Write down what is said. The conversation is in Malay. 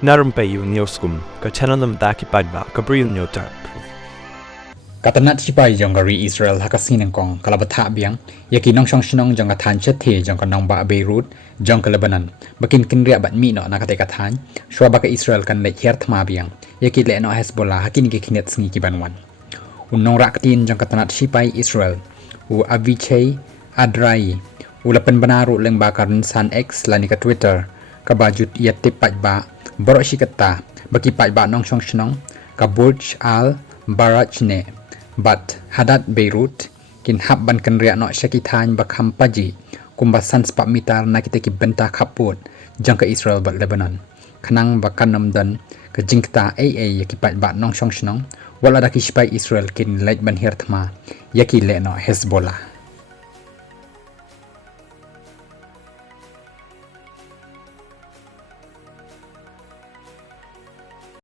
Na Rympei U ka channel nabynta Paidbah ka Bri U Hynñiewtrep. Katanat sipai jong gari Israel hakasin kong kala Bthah biang yaki nong shong shnong jong kathan chethe jong kanong ba Beirut jong ka Lebanon bakin Kynriah bat mi no nakate kathan Shwa ba ka Israel kan le Hiar Thma biang yaki le no Hezbollah hakin ki khinet sngi ki banwan unong raktin jong katanat sipai Israel u avichei adrai u lapen banaru leng bakaran san X lani ka Twitter ka bajut iati Paidbah baroh shikata baki Paidbah nong shong shnong ka burj al barachne bat hadat Beirut kin hab ban Kynriah no shakithan bakham paji kumbasan spa mitar na kita ki Bthah Khappud jang ka Israel bat Lebanon khanang bakanam dan ka jingta aa yaki Paidbah nong shong shnong wala da ki sipai Israel kin lait ban Hiar Thma yaki le no Hezbollah